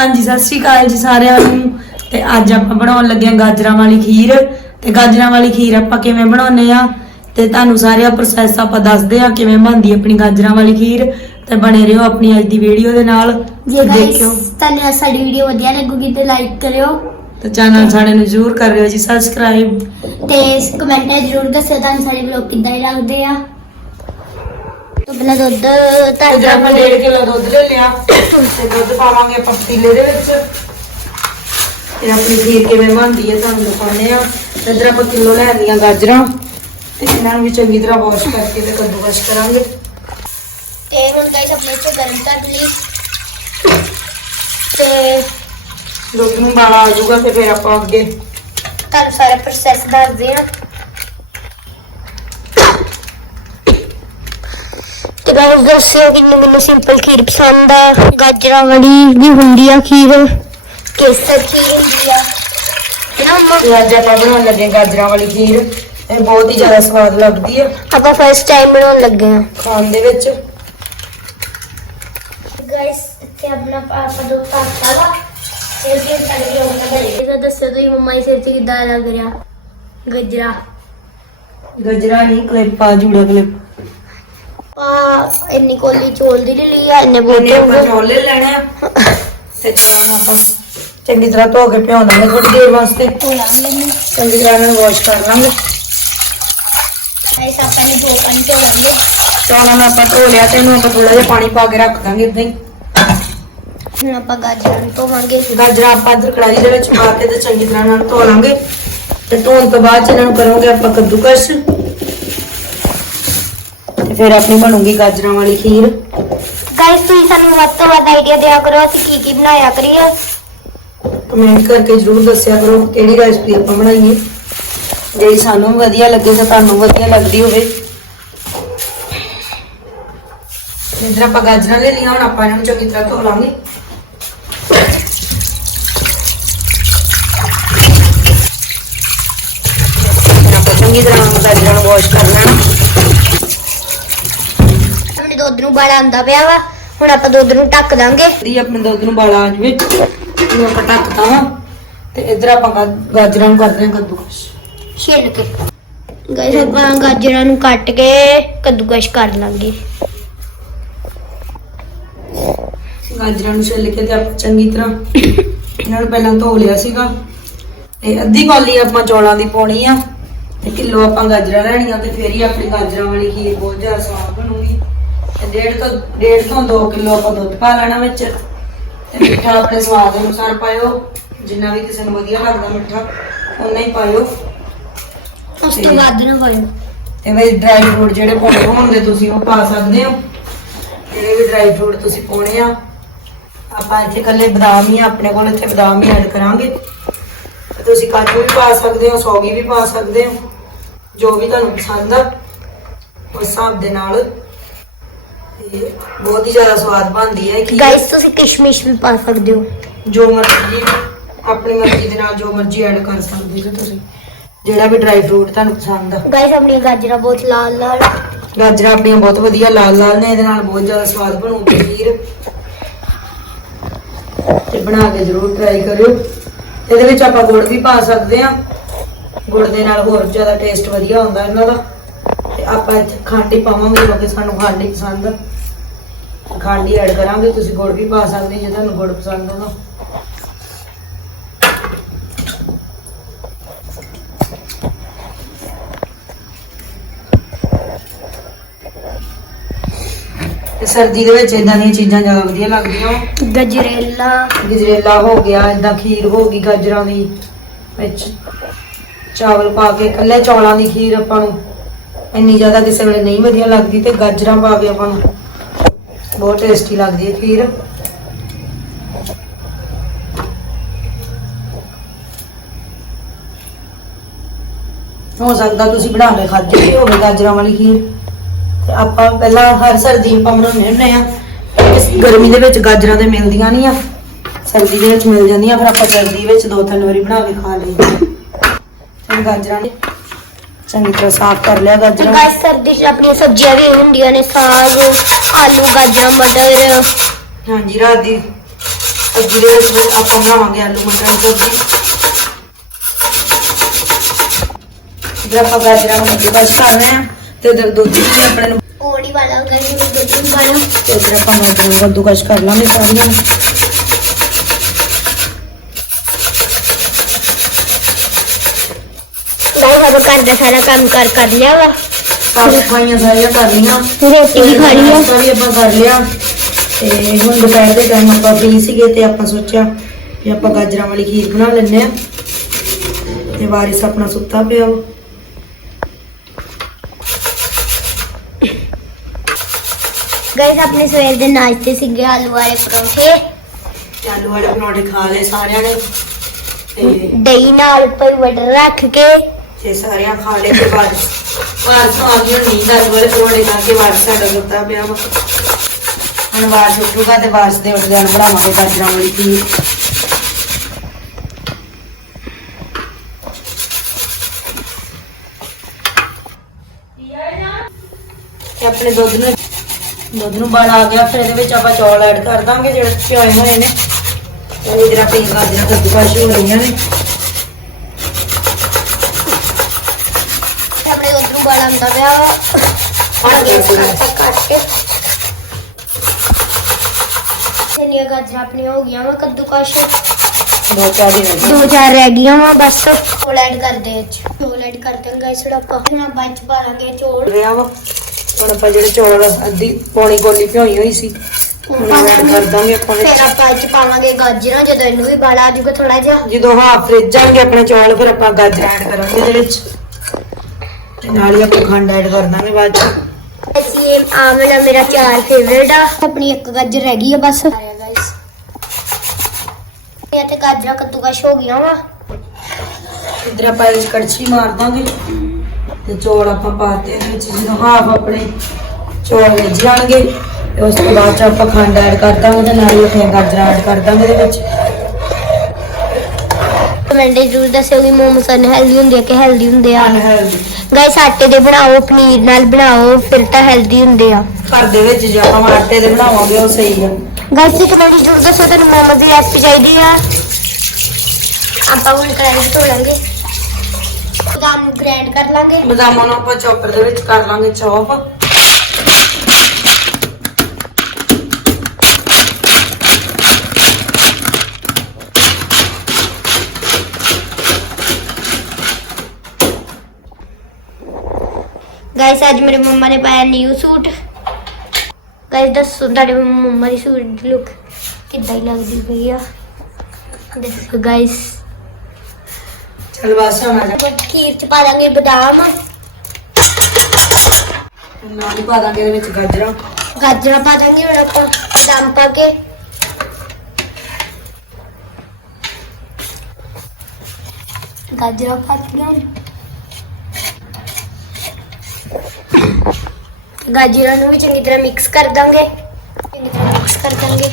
ਹਾਂਜੀ ਸਤਿ ਸ਼੍ਰੀ ਅਕਾਲ ਜੀ ਸਾਰਿਆਂ ਨੂੰ। ਤੇ ਅੱਜ ਆਪਾਂ ਬਣਾਉਣ ਲੱਗੇ ਹਾਂ ਗਾਜਰਾਂ ਵਾਲੀ ਖੀਰ। ਤੇ ਗਾਜਰਾਂ ਵਾਲੀ ਖੀਰ ਆਪਾਂ ਕਿਵੇਂ ਬਣਾਉਨੇ ਆ ਤੇ ਤੁਹਾਨੂੰ ਸਾਰਿਆਂ ਪ੍ਰੋਸੈਸ ਆਪਾਂ ਦੱਸਦੇ ਆ ਕਿਵੇਂ ਬਣਦੀ ਆਪਣੀ ਗਾਜਰਾਂ ਵਾਲੀ ਖੀਰ। ਤੇ ਬਣੇ ਰਹੋ ਆਪਣੀ ਅੱਜ ਦੀ ਵੀਡੀਓ ਦੇ ਨਾਲ। ਜੇ ਗਾਇਸ ਦੇਖਿਓ। ਤੁਹਾਨੂੰ ਇਹ ਸਾਡੀ ਵੀਡੀਓ ਵਧੀਆ ਲੱਗੂਗੀ ਤੇ ਲਾਈਕ ਕਰਿਓ। ਤੇ ਚੈਨਲ ਸਾਡੇ ਨੂੰ ਜ਼ਰੂਰ ਕਰ ਲਿਓ ਜੀ ਸਬਸਕ੍ਰਾਈਬ ਤੇ ਕਮੈਂਟਾਂ ਜ਼ਰੂਰ ਦੱਸਿਓ ਤੁਹਾਨੂੰ ਸਾਡੇ ਵਲੌਗ ਕਿੱਦਾਂ ਲੱਗਦੇ ਆ। ਤੋਂ ਬਿਨਾ ਦੁੱਧ ਤੇ ਧਰ ਜੇ ਆਪਾਂ 1.5 ਕਿਲੋ। ਦੁੱਧ ਲੈ ਲਿਆ ਤੇ ਦੁੱਧ ਪਾਵਾਂਗੇ ਆਪਾਂ ਪਤੀਲੇ ਦੇ ਵਿੱਚ। ਤੇ ਆਪਣੀ ਖੀਰ ਕਿਵੇਂ ਬਣਦੀ ਹੈ ਤੁਹਾਨੂੰ ਦਿਖਾਉਂਦੇ ਆ। ਤੇ ਇਧਰ ਆਪਾਂ ਕਿਲੋ ਲੈ ਲਈਆਂ ਗਾਜਰਾਂ। ਤੇ ਇਹਨਾਂ ਨੂੰ ਵੀ ਚੰਗੀ ਤਰ੍ਹਾਂ ਵਾਸ਼ ਕਰਕੇ ਤੇ ਕੱਦੂਕਸ ਕਰਾਂਗੇ। ਤੇ ਹੁਣ ਗਾਇਸ ਆਪਣੇ ਇੱਥੇ ਗਰਮ ਕਰ ਲਈ। ਤੇ ਦੁੱਧ ਨੂੰ ਬਾਲਾ ਆ ਜਾਊਗਾ ਤੇ ਫਿਰ ਆਪਾਂ ਅੱਗੇ ਤੁਹਾਨੂੰ ਸਾਰਾ ਪ੍ਰੋਸੈਸ ਦੱਸਦੇ ਆ। ਤੇ ਗਾਇਸ ਦੱਸਿਓ ਕਿ ਮੈਨੂੰ ਸਿੰਪਲ ਖੀਰ ਪਸੰਦ ਆ। ਗਾਜਰਾਂ ਵਾਲੀ ਵੀ ਹੁੰਦੀ ਆ ਖੀਰ। ਕੇਸਰ ਖੀਰ ਹੁੰਦੀ ਆ। ਤੇ ਨਾ ਮੰਮਾ ਤੇ ਅੱਜ ਆਪਾਂ ਬਣਾਉਣ ਲੱਗੇ ਹਾਂ ਗਾਜਰਾਂ ਵਾਲੀ ਖੀਰ। ਇਹ ਬਹੁਤ ਹੀ ਜ਼ਿਆਦਾ ਸਵਾਦ ਲੱਗਦੀ ਹੈ ਆਪਾਂ ਫਸਟ ਟਾਈਮ ਬਣਾਉਣ ਲੱਗੇ ਆ ਖਾਣ ਦੇ ਵਿੱਚ। ਗਾਇਸ ਇੱਥੇ ਆਪਣਾ ਪਾਪਾ ਦੋ ਪਾਸਤਾ ਵਾ। ਇਹ ਵੀ ਸਾਡੇ ਲੋਕ ਨਾ ਬਣੇ ਇਹਦਾ ਦੱਸਿਓ ਤੁਸੀਂ ਮੰਮਾ ਦੇ ਸਿਰ 'ਚ ਕਿੱਦਾਂ ਲੱਗ ਰਿਹਾ? ਗਜਰਾ। ਗਜਰਾ ਨਹੀਂ ਕਲਿੱਪ ਆ ਜੂੜਾ ਕਲਿੱਪ ਆ ਇੰਨੀ ਕੋਲੀ ਚੋਲ ਦੀ ਲੈ ਲਈ ਆ ਇੰਨੇ ਉਹਨੇ ਆਪਾਂ ਬੋਤਲ ਚੌਲ ਲੈ ਲੈਣੇ ਆ। ਤੇ ਚੌਲਾਂ ਨੂੰ ਆਪਾਂ ਚੰਗੀ ਤਰ੍ਹਾਂ ਧੋ ਕੇ ਭਿਉਂ ਦਾਂਗੇ ਥੋੜੀ ਦੇਰ ਵਾਸਤੇ। ਚੰਗੀ ਤਰ੍ਹਾਂ ਇਹਨਾਂ ਨੂੰ ਵਾਸ਼ ਕਰ ਲਾਂਗੇ। ਗਾਇਸ ਆਪਾਂ ਨੇ ਦੋ ਪਾਣੀ ਧੋ ਲਾਂਗੇ। ਚੌਲਾਂ ਨੂੰ ਆਪਾਂ ਧੋ ਲਿਆ ਤੇ ਇਹਨੂੰ ਆਪਾਂ ਥੋੜਾ ਜਿਹਾ ਪਾਣੀ ਪਾ ਕੇ ਰੱਖ ਦਾਂਗੇ ਇਦਾਂ ਹੀ। ਹੁਣ ਆਪਾਂ ਗਾਜਰਾਂ ਨੂੰ ਧੋਵਾਂਗੇ। ਗਾਜਰਾਂ ਆਪਾਂ ਇੱਧਰ ਕੜਾਹੀ ਦੇ ਵਿੱਚ ਪਾ ਕੇ ਤੇ ਚੰਗੀ ਤਰ੍ਹਾਂ ਨਾਲ ਧੋ ਲਾਂਗੇ। ਤੇ ਧੋਣ ਤੋਂ ਬਾਅਦ ਚ ਇਹਨਾਂ ਨੂੰ ਕਰਾਂਗੇ ਆਪਾਂ ਕੱਦੂਕਸ਼। ਫਿਰ ਆਪਣੀ ਬਣੂਗੀ ਗਾਜਰਾਂ ਵਾਲੀ ਖੀਰ। ਗਾਇਸ ਤੁਸੀਂ ਸਾਨੂੰ ਵੱਧ ਤੋਂ ਵੱਧ ਆਈਡੀਆ ਦਿਆ ਕਰੋ ਅਸੀਂ ਕੀ ਕੀ ਬਣਾਇਆ ਕਰੀਏ? ਕਮੈਂਟ ਕਰਕੇ ਜਰੂਰ ਦੱਸਿਆ ਕਰੋ ਕਿਹੜੀ ਰੈਸਪੀ ਆਪਾਂ ਬਣਾਈਏ। ਜਿਹੜੀ ਸਾਨੂੰ ਵਧੀਆ ਲੱਗੇ ਤੇ ਤੁਹਾਨੂੰ ਵਧੀਆ ਲੱਗਦੀ ਹੋਵੇ। ਇਧਰ ਆਪਾਂ ਗਾਜਰਾਂ ਲੈ ਲਈਆਂ ਹੁਣ ਆਪਾਂ ਇਹਨਾਂ ਨੂੰ ਚੰਗੀ ਤਰ੍ਹਾਂ ਧੋ ਲਾਂਗੇ। ਫਿਰ ਆਪਾਂ ਚੰਗੀ ਤਰ੍ਹਾਂ ਗਾਜਰਾਂ ਨੂੰ ਵਾਸ਼ ਕਰ ਲੈਣਾ। ਆਪਣੇ ਦੁੱਧ ਨੂੰ ਬਾਲਾ ਆਂਦਾ ਪਿਆ ਵਾ। ਹੁਣ ਆਪਾਂ ਦੁੱਧ ਨੂੰ ਢੱਕ ਦਾਂਗੇ। ਦੀ ਆਪਣੇ ਦੁੱਧ ਨੂੰ ਬਾਲਾ ਆ ਜਵੇ ਇਹਨੂੰ ਆਪਾਂ ਢੱਕਤਾ ਵਾ। ਤੇ ਇਧਰ ਆਪਾਂ ਗਾ- ਗਾਜਰਾਂ ਨੂੰ ਕਰਦੇ ਹਾਂ ਕੱਦੂਕਸ਼। ਛਿੱਲ ਕੇ। ਗਾਇਸ ਆਪਾਂ ਗਾਜਰਾਂ ਨੂੰ ਕੱਟ ਕੇ ਕੱਦੂਕਸ਼ ਕਰ ਲਾਂਗੇ। ਗਾਜਰਾਂ ਨੂੰ ਛਿੱਲ ਕੇ ਤੇ ਆਪਾਂ ਚੰਗੀ ਤਰ੍ਹਾਂ ਇਹਨਾਂ ਨੂੰ ਪਹਿਲਾਂ ਧੋ ਲਿਆ ਸੀਗਾ। ਤੇ ਅੱਧੀ ਕੌਲੀ ਆਪਾਂ ਚੌਲਾਂ ਦੀ ਪਾਉਣੀ ਆ। ਤੇ ਕਿਲੋ ਆਪਾਂ ਗਾਜਰਾਂ ਲੈਣੀਆਂ ਤੇ ਫੇਰ ਹੀ ਆਪਣੀ ਗਾਜਰਾਂ ਵਾਲੀ ਖੀਰ ਬਹੁਤ ਜ਼ਿਆਦਾ ਸਵਾਦ ਤੇ ਡੇਢ ਤੋਂ ਡੇਢ ਤੋਂ 2 ਕਿਲੋ ਆਪਾਂ ਦੁੱਧ ਪਾ ਲੈਣਾ ਵਿੱਚ ਤੇ ਮਿੱਠਾ ਆਪਣੇ ਸਵਾਦ ਅਨੁਸਾਰ ਪਾਇਓ। ਜਿੰਨਾ ਵੀ ਕਿਸੇ ਨੂੰ ਵਧੀਆ ਲੱਗਦਾ ਮਿੱਠਾ ਉਨਾ ਹੀ ਪਾਇਓ। ਉਸ ਤੋਂ ਬਾਅਦ ਨਾ ਪਾਇਓ। ਤੇ ਵਿੱਚ ਡਰਾਈ ਫਰੂਟ ਜਿਹੜੇ ਪਾਉਣੇ ਹੋਣਗੇ ਤੁਸੀਂ ਉਹ ਪਾ ਸਕਦੇ ਹੋ। ਜਿਹੜੇ ਵੀ ਡਰਾਈ ਫਰੂਟ ਤੁਸੀਂ ਪਾਉਣੇ ਆ ਆਪਾਂ ਇੱਥੇ ਕੱਲੇ ਬਦਾਮ ਹੀ ਆ, ਆਪਣੇ ਕੋਲ ਇੱਥੇ ਬਦਾਮ ਹੀ ਐਡ ਕਰਾਂਗੇ। ਤੇ ਤੁਸੀਂ ਕਾਜੂ ਵੀ ਪਾ ਸਕਦੇ ਹੋ ਸੌਗੀ ਵੀ ਪਾ ਸਕਦੇ ਹੋ ਜੋ ਵੀ ਤੁਹਾਨੂੰ ਪਸੰਦ ਆ ਉਸ ਹਿਸਾਬ ਦੇ ਨਾਲ ਬਹੁਤ ਹੀ ਜ਼ਿਆਦਾ ਸਵਾਦ ਬਣਦੀ ਹੈ ਕਿ ਗਾਇਸ ਤੁਸੀਂ ਕਿਸ਼ਮਿਸ਼ ਵੀ ਪਾ ਸਕਦੇ ਹੋ। ਜੋ ਮਰਜ਼ੀ ਆਪਣੀ ਮਰਜ਼ੀ ਦੇ ਨਾਲ ਜੋ ਮਰਜ਼ੀ ਐਡ ਕਰ ਸਕਦੇ ਹੋ ਤੁਸੀਂ। ਜਿਹੜਾ ਵੀ ਡਰਾਈ ਫਰੂਟ ਤੁਹਾਨੂੰ ਪਸੰਦ ਆ। ਗਾਇਸ ਆਪਣੀਆਂ ਗਾਜਰਾਂ ਬਹੁਤ ਲਾਲ ਲਾਲ। ਗਾਜਰਾਂ ਆਪਣੀਆਂ ਬਹੁਤ ਵਧੀਆ ਲਾਲ ਲਾਲ ਨੇ ਇਹਦੇ ਨਾਲ ਬਹੁਤ ਜ਼ਿਆਦਾ ਸਵਾਦ ਬਣੂਗੀ ਖੀਰ। ਤੇ ਬਣਾ ਕੇ ਜ਼ਰੂਰ ਟਰਾਈ ਕਰਿਓ। ਇਹਦੇ ਵਿੱਚ ਆਪਾਂ ਗੁੜ ਵੀ ਪਾ ਸਕਦੇ ਆ ਗੁੜ ਦੇ ਨਾਲ ਹੋਰ ਜ਼ਿਆਦਾ ਟੇਸਟ ਵਧੀਆ ਹੁੰਦਾ ਇਹਨਾਂ ਦਾ। ਤੇ ਆਪਾਂ ਇੱਥੇ ਖੰਡ ਹੀ ਪਾਵਾਂਗੇ ਕਿਉਂਕਿ ਸਾਨੂੰ ਖੰਡ ਹੀ ਪਸੰਦ ਆ। ਖੰਡ ਹੀ ਐਡ ਕਰਾਂਗੇ ਤੁਸੀਂ ਗੁੜ ਵੀ ਪਾ ਸਕਦੇ ਜੇ ਤੁਹਾਨੂੰ ਗੁੜ ਪਸੰਦ ਹੋਣਾ। ਤੇ ਸਰਦੀ ਦੇ ਵਿੱਚ ਇਦਾਂ ਦੀਆਂ ਚੀਜ਼ਾਂ ਜ਼ਿਆਦਾ ਵਧੀਆ ਲੱਗਦੀਆਂ। ਗਜਰੇਲਾ। ਗਜਰੇਲਾ ਹੋ ਗਿਆ ਇਦਾਂ ਖੀਰ ਹੋ ਗਈ ਗਾਜਰਾਂ ਦੀ ਵਿੱਚ ਚਾਵਲ ਪਾ ਕੇ ਇਕੱਲੇ ਚੌਲਾਂ ਦੀ ਖੀਰ ਆਪਾਂ ਨੂੰ ਇੰਨੀ ਜ਼ਿਆਦਾ ਕਿਸੇ ਵੇਲੇ ਨਹੀਂ ਵਧੀਆ ਲੱਗਦੀ ਤੇ ਗਾਜਰਾਂ ਪਾ ਕੇ ਆਪਾਂ ਨੂੰ ਬਹੁਤ ਟੇਸਟੀ ਲੱਗਦੀ ਹੈ ਖੀਰ। ਹੋ ਸਕਦਾ ਤੁਸੀਂ ਬਣਾ ਕੇ ਖਾਧੀ ਹੋਵੇ ਗਾਜਰਾਂ ਵਾਲੀ ਖੀਰ। ਤੇ ਆਪਾਂ ਪਹਿਲਾਂ ਹਰ ਸਰਦੀ ਆਪਾਂ ਬਣਾਉਂਦੇ ਹੁੰਦੇ ਆ ਇਸ ਗਰਮੀ ਦੇ ਵਿੱਚ ਗਾਜਰਾਂ ਤੇ ਮਿਲਦੀਆਂ ਨਹੀਂ ਆ। ਸਰਦੀ ਦੇ ਵਿੱਚ ਮਿਲ ਜਾਂਦੀਆਂ, ਫਿਰ ਆਪਾਂ ਸਰਦੀ ਵਿੱਚ ਦੋ ਤਿੰਨ ਵਾਰੀ ਬਣਾ ਕੇ ਖਾ ਲਈਏ ਫਿਰ ਗਾਜਰਾਂ ਨੇ। ਚੰਗੀ ਤਰ੍ਹਾਂ ਸਾਫ਼ ਕਰ ਲਿਆ ਗਾਜਰਾਂ। ਗਾਇਸ ਸਰਦੀ 'ਚ ਆਪਣੀਆਂ ਸਬਜ਼ੀਆਂ ਵੀ ਹੁੰਦੀਆਂ ਨੇ, ਸਾਗ ਆਲੂ ਗਾਜਰਾਂ ਮਟਰ। ਹਾਂਜੀ ਰਾਤ ਦੀ ਅੱਜ ਦੇ ਵਿੱਚ ਆਪਾਂ ਬਣਾਵਾਂਗੇ ਆਲੂ ਮਟਰ ਦੀ ਸਬਜ਼ੀ। ਜੇ ਆਪਾਂ ਗਾਜਰਾਂ ਮਟਰ ਬਸ ਕਰ ਰਹੇ ਤੇ ਉਧਰ ਦੁੱਧ ਵੀ ਆਪਣੇ ਨੂੰ ਓੜੀ ਵਾਲਾ ਗਾਜਰ ਨੂੰ ਦੁੱਧ ਵਾਲਾ ਤੇ ਉਧਰ ਆਪਾਂ ਮਟਰ ਨੂੰ ਕੱਦੂ ਕਸ਼ ਕਰ ਲਾਂਗੇ ਸਾਰੀਆਂ ਨੂੰ ਹਦੋਂ ਘਰ ਦਾ ਸਾਰਾ ਕੰਮ ਕਰ ਕਰ ਲਿਆ ਵਾ। ਪਾਸ ਖਾਈਆਂ ਸਾਰੀਆਂ ਕਰ ਲਈਆਂ। ਰੋਟੀ ਵੀ ਖਾ ਲਈ ਆ। ਨਾਸ਼ਤਾ ਵੀ ਆਪਾਂ ਕਰ ਲਿਆ। ਤੇ ਹੁਣ ਦੁਪਹਿਰ ਦੇ ਟਾਈਮ ਆਪਾਂ ਫ੍ਰੀ ਸੀਗੇ ਤੇ ਆਪਾਂ ਸੋਚਿਆ ਕਿ ਆਪਾਂ ਗਾਜਰਾਂ ਵਾਲੀ ਖੀਰ ਬਣਾ ਲੈਂਦੇ ਆ ਤੇ ਵਾਰਿਸ ਆਪਣਾ ਸੁੱਤਾ ਪਿਆ ਉਹ ਗਾਇਸ ਆਪਣੇ ਸਵੇਰ ਦੇ ਨਾਸ਼ਤੇ ਸੀਗੇ ਆਲੂ ਵਾਲੇ ਪਰੌਂਠੇ। ਆਲੂ ਵਾਲੇ ਪਰੌਂਠੇ ਖਾ ਲਏ ਸਾਰਿਆਂ ਨੇ। ਤੇ ਦਹੀਂ ਨਾਲ ਪਈ ਵਟਰ ਰੱਖ ਕੇ। ਤੇ ਸਾਰਿਆਂ ਖਾ ਲਏ ਤੇ ਬਾਅਦ ਵਾਰਿਸ ਆ ਗਈ ਨੀਂਦ ਆਲੂ ਵਾਲੇ ਪਰੌਂਠੇ ਖਾ ਕੇ ਵਾਰਿਸ ਸਾਡਾ ਸੁੱਤਾ ਪਿਆ ਵਾ। ਹੁਣ ਵਾਰਿਸ ਉੱਠੂਗਾ ਤੇ ਵਾਰਿਸ ਦੇ ਉੱਠਦਿਆਂ ਨੂੰ ਬਣਾਵਾਂਗੇ ਗਾਜਰਾਂ ਵਾਲੀ ਖੀਰ ਤੇ ਆਪਣੇ ਦੁੱਧ ਨੂੰ ਦੁੱਧ ਨੂੰ ਬਣ ਆ ਗਿਆ, ਫਿਰ ਇਹਦੇ ਵਿੱਚ ਆਪਾਂ ਚੌਲ ਐਡ ਕਰ ਦਾਂਗੇ ਜਿਹੜੇ ਚੋਏ ਹੋਏ ਨੇ। ਤੇ ਇਧਰ ਆਪਣੀ ਕੱਦੂ ਕੱਦੂਕਸ ਹੋ ਰਹੀਆਂ ਨੇ ਤੇ ਆਪਣੇ ਦੁੱਧ ਨੂੰ ਬਾਲਾ ਆਉਂਦਾ ਪਿਆ ਵਾ। ਹਾਂ ਜੀ, ਜੀ। ਕੱਟ ਕੇ ਤੇ ਗਾਜਰਾਂ ਆਪਣੀਆਂ ਹੋ ਗਈਆਂ ਵਾ ਕੱਦੂਕਸ਼। ਦੋ ਚਾਰ ਦਿਨ ਹੋ ਦੋ ਚਾਰ ਰਹਿ ਗਈਆਂ ਵਾ ਬਸ। ਚੋਲ ਐਡ ਕਰਦੇ ਵਿੱਚ। ਚੋਲ ਐਡ ਕਰਦੇ ਹਾਂ ਗਾਇਸ ਥੋੜਾ ਆਪਾਂ ਹੁਣ ਆਪਾਂ ਚ ਪਾ ਲਾਂਗੇ ਚੋਲ। ਰਿਹਾ ਵਾ। ਹੁਣ ਆਪਾਂ ਜਿਹੜੇ ਚੌਲ ਅੱਧੀ ਪੌਣੀ ਕੋਲੀ ਭਿਓਈ ਹੋਈ ਸੀ ਫਿਰ ਆਪਾਂ ਪਾਵਾਂਗੇ ਗਾਜਰਾਂ ਜਦੋਂ ਇਹਨੂੰ ਵੀ ਬਾਲਾ ਆ ਥੋੜਾ ਜਿਹਾ। ਜਦੋਂ ਹਾਫ ਫ੍ਰਿਜ ਜਾਣਗੇ ਆਪਣੇ ਚੌਲ ਫਿਰ ਆਪਾਂ ਗਾਜਰ ਐਡ ਕਰਾਂਗੇ ਇਹਦੇ ਵਿੱਚ। ਤੇ ਨਾਲ ਹੀ ਆਪਾਂ ਖੰਡ ਐਡ ਕਰ ਦਾਂਗੇ ਬਾਅਦ ਚ। ਅਸੀਂ ਆਮਲਾ ਮੇਰਾ ਚਾਰ ਫੇਵਰੇਟ ਆ। ਆਪਣੀ ਇੱਕ ਗਾਜਰ ਰਹਿ ਗਈ ਆ ਬਸ। ਗਾਇਸ ਇਹ ਤੇ ਗਾਜਰਾਂ ਕੱਦੂਕਸ਼ ਹੋ ਗਈਆਂ ਵਾ। ਇਧਰ ਆਪਾਂ ਇਸ ਕੜਛੀ ਮਾਰ ਦਾਂਗੇ। ਤੇ ਚੌਲ ਆਪਾਂ ਪਾਤੇ ਇਹਦੇ ਵਿੱਚ ਜਦੋਂ ਹਾਫ ਆਪਣੇ ਚੌਲ ਰਿੱਝ ਜਾਣਗੇ। ਤੇ ਉਸ ਤੋਂ ਬਾਅਦ ਚ ਆਪਾਂ ਖੰਡ ਐਡ ਕਰ ਦਾਂਗੇ ਤੇ ਨਾਲ ਹੀ ਆਪਾਂ ਗਾਜਰਾਂ ਐਡ ਕਰ ਦਾਂਗੇ ਇਹਦੇ ਵਿੱਚ। ਕਮੈਂਟ ਜ਼ਰੂਰ ਦੱਸਿਓ ਕਿ ਮੋਮੋਸ ਅਨਹੈਲਦੀ ਹੁੰਦੇ ਆ ਕਿ ਹੈਲਦੀ ਹੁੰਦੇ ਆ? ਅਨਹੈਲਦੀ ਗਾਇਸ ਆਟੇ ਦੇ ਬਣਾਓ ਪਨੀਰ ਨਾਲ ਬਣਾਓ ਫਿਰ ਤਾਂ ਹੈਲਦੀ ਹੁੰਦੇ ਆ। ਘਰ ਦੇ ਵਿੱਚ ਜੇ ਆਪਾਂ ਆਟੇ ਦੇ ਬਣਾਵਾਂਗੇ ਉਹ ਸਹੀ ਆ। ਗਾਇਸ ਜੀ ਕਮੈਂਟ ਜ਼ਰੂਰ ਦੱਸੋ ਤੁਹਾਨੂੰ ਮੋਮੋਸ ਦੀ ਰੈਸਪੀ ਚਾਹੀਦੀ ਆ। ਆਪਾਂ ਹੁਣ ਕੜਾਹੀ ਧੋ ਲਾਂਗੇ। ਬਦਾਮ ਨੂੰ ਗ੍ਰਾਈਂਡ ਕਰ ਲਾਂਗੇ। ਬਦਾਮਾਂ ਨੂੰ ਆਪਾਂ ਚੌਪਰ ਦੇ ਵਿੱਚ ਕਰ ਲਾਂਗੇ ਚੌਪ। ਗਾਇਸ ਅੱਜ ਮੇਰੇ ਮੰਮਾ ਨੇ ਪਾਇਆ ਨਿਊ ਸੂਟ ਗਾਇਸ ਦੱਸੋ ਤੁਹਾਡੇ ਮੰਮਾ ਦੀ ਸੂਟ ਦੀ ਲੁੱਕ ਕਿੱਦਾਂ ਹੀ ਲੱਗਦੀ ਪਈ ਆ? ਦੱਸੋ ਗਾਇਸ ਚਲ ਬਸ ਹੁਣ ਖੀਰ ਚ ਪਾ ਦਾਂਗੇ ਬਦਾਮ। ਨਾਲ ਹੀ ਪਾ ਦਾਂਗੇ ਇਹਦੇ ਵਿੱਚ ਗਾਜਰਾਂ। ਗਾਜਰਾਂ ਪਾ ਦਾਂਗੇ ਹੁਣ ਆਪਾਂ ਬਦਾਮ ਪਾ ਕੇ। ਗਾਜਰਾਂ ਪਾ ਦਿੱਤੀਆਂ। ਗਾਜਰਾਂ ਨੂੰ ਵੀ ਚੰਗੀ ਤਰ੍ਹਾਂ ਮਿਕਸ ਕਰ ਦਾਂਗੇ। ਚੰਗੀ ਤਰ੍ਹਾਂ ਮਿਕਸ ਕਰ ਦਾਂਗੇ।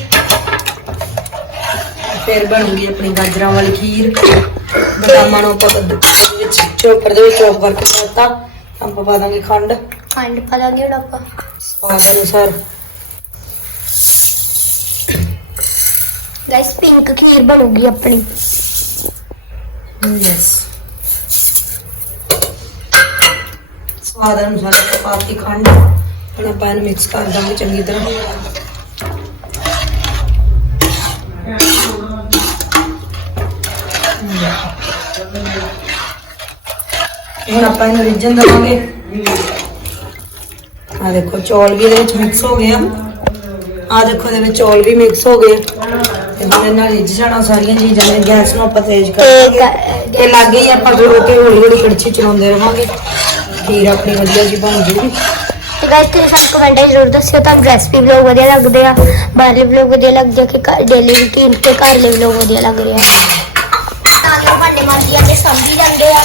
ਫਿਰ ਬਣੂਗੀ ਆਪਣੀ ਗਾਜਰਾਂ ਵਾਲੀ ਖੀਰ। ਬਦਾਮਾਂ ਨੂੰ ਆਪਾਂ ਵਿੱਚ ਚੌਪਰ ਦੇ ਵਿੱਚ ਚੌਪ ਕਰਕੇ ਪਾਤਾ ਆਪਾਂ ਪਾ ਦਾਂਗੇ ਖੰਡ। ਖੰਡ ਪਾ ਦਾਂਗੇ ਹੁਣ ਆਪਾਂ। ਸਵਾਦ ਅਨੁਸਾਰ। ਗਾਇਸ ਪਿੰਕ ਖੀਰ ਬਣੂਗੀ ਆਪਣੀ। ਯੈਸ ਸਵਾਦ ਅਨੁਸਾਰ ਆਪਾਂ ਪਾਤੀ ਖੰਡ ਹੁਣ ਆਪਾਂ ਇਹਨੂੰ ਮਿਕਸ ਕਰ ਦਾਂਗੇ ਚੰਗੀ ਤਰ੍ਹਾਂ। ਹੁਣ ਆਪਾਂ ਇਹਨੂੰ ਰਿੱਝਣ ਦੇਵਾਂਗੇ। ਆ ਦੇਖੋ ਚੌਲ ਵੀ ਇਹਦੇ ਵਿੱਚ ਮਿਕਸ ਹੋ ਗਏ ਆ। ਆ ਦੇਖੋ ਇਹਦੇ ਵਿੱਚ ਚੌਲ ਵੀ ਮਿਕਸ ਹੋ ਗਏ ਤੇ ਹੁਣ ਇਹਨਾਂ ਰਿੱਝ ਜਾਣਾ ਸਾਰੀਆਂ ਚੀਜ਼ਾਂ ਨੇ। ਗੈਸ ਨੂੰ ਆਪਾਂ ਤੇਜ਼ ਕਰ ਤੇ ਲੱਗੇ ਹੀ ਆਪਾਂ ਖਲੋ ਕੇ ਹੌਲੀ ਹੌਲੀ ਕੜਛੀ ਚਲਾਉਂਦੇ ਰਵਾਂਗੇ। ਖੀਰ ਆਪਣੀ ਵਧੀਆ ਜੀ ਬਣ ਜੂਗੀ। ਤੇ ਗਾਇਸ ਤੁਸੀਂ ਸਾਰੇ ਕਮੈਂਟਾਂ 'ਚ ਜ਼ਰੂਰ ਦੱਸਿਓ ਤੁਹਾਨੂੰ ਰੈਸਪੀ ਵਲੌਗ ਵਧੀਆ ਲੱਗਦੇ ਆ ਬਾਹਰਲੇ ਵਲੌਗ ਵਧੀਆ ਲੱਗਦੇ ਆ ਕਿ ਡੇਲੀ ਰੂਟੀਨ ਤੇ ਘਰਲੇ ਵਲੌਗ ਵਧੀਆ ਲੱਗ ਰਹੇ ਤਾਂ ਭਾਂਡੇ ਮਾਂਜੀਆਂ ਦੇ ਸੰਭੀ ਜਾਂਦੇ ਆ।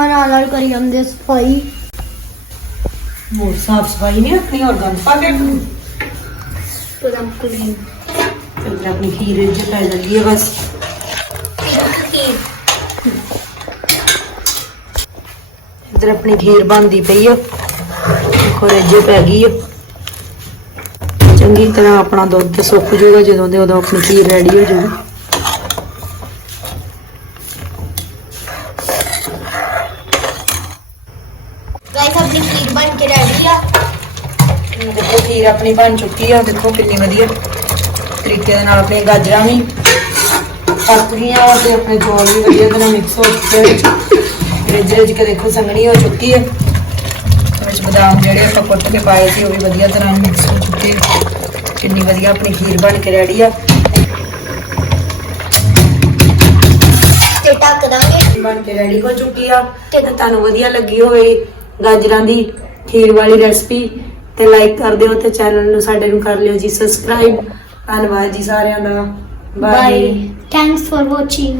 ਨਾਲ ਨਾਲ ਕਰੀ ਜਾਂਦੇ ਸਫ਼ਾਈ। ਹੋਰ ਸਾਫ਼ ਸਫ਼ਾਈ ਨਹੀਂ ਰੱਖਣੀ ਹੋਰ ਗੰਦ ਪਾ ਕੇ ਪੂਰਾ ਕਲੀਨ ਤੇ ਆਪਣੀ ਖੀਰ ਰਿੱਝ ਪੈ ਜਾਂਦੀ ਹੈ ਬਸ। ਇੱਧਰ ਆਪਣੀ ਖੀਰ ਬਣਦੀ ਪਈ ਆ। ਦੇਖੋ ਰਿੱਝ ਪੈ ਗਈ ਆ। ਚੰਗੀ ਤਰ੍ਹਾਂ ਆਪਣਾ ਦੁੱਧ ਸੁੱਕ ਜਾਊਗਾ ਜਦੋਂ ਦੇ ਉਦੋਂ ਆਪਣੀ ਖੀਰ ਰੈਡੀ ਹੋ ਜਾਊਗੀ। ਗਾਇਸ ਆਪਣੀ ਖੀਰ ਬਣ ਕੇ ਰੈਡੀ ਆ। ਦੇਖੋ ਖੀਰ ਆਪਣੀ ਬਣ ਚੁੱਕੀ ਆ। ਦੇਖੋ ਕਿੰਨੀ ਵਧੀਆ ਤਰੀਕੇ ਦੇ ਨਾਲ ਆਪਣੀਆਂ ਗਾਜਰਾਂ ਵੀ ਪੱਕ ਗਈਆਂ ਤੇ ਆਪਣੇ ਚੌਲ ਵੀ ਵਧੀਆ ਤਰ੍ਹਾਂ ਮਿਕਸ ਹੋ ਚੁੱਕੇ ਫ੍ਰਿਜ ਵਿੱਚ ਕੇ ਦੇਖੋ ਸੰਘਣੀ ਹੋ ਚੁੱਕੀ ਹੈ। ਵਿੱਚ ਬਦਾਮ ਜਿਹੜੇ ਆਪਾਂ ਕੁੱਟ ਕੇ ਪਾਏ ਸੀ ਉਹ ਵੀ ਵਧੀਆ ਤਰ੍ਹਾਂ ਮਿਕਸ ਹੋ ਚੁੱਕੇ ਕਿੰਨੀ ਵਧੀਆ ਆਪਣੀ ਖੀਰ ਬਣ ਕੇ ਰੈਡੀ ਆ। ਤੇ ਢੱਕ ਦਾਂਗੇ ਬਣ ਕੇ ਰੈਡੀ ਹੋ ਚੁੱਕੀ ਆ। ਤੇ ਤੁਹਾਨੂੰ ਵਧੀਆ ਲੱਗੀ ਹੋਵੇ ਗਾਜਰਾਂ ਦੀ ਖੀਰ ਵਾਲੀ ਰੈਸਪੀ ਤੇ ਲਾਈਕ ਕਰ ਦਿਓ ਤੇ ਚੈਨਲ ਨੂੰ ਸਾਡੇ ਨੂੰ ਕਰ ਲਿਓ ਜੀ ਸਬਸਕ੍ਰਾਈਬ ਧੰਨਵਾਦ ਜੀ ਸਾਰਿਆਂ ਦਾ। ਬਾਏ. Thanks for watching.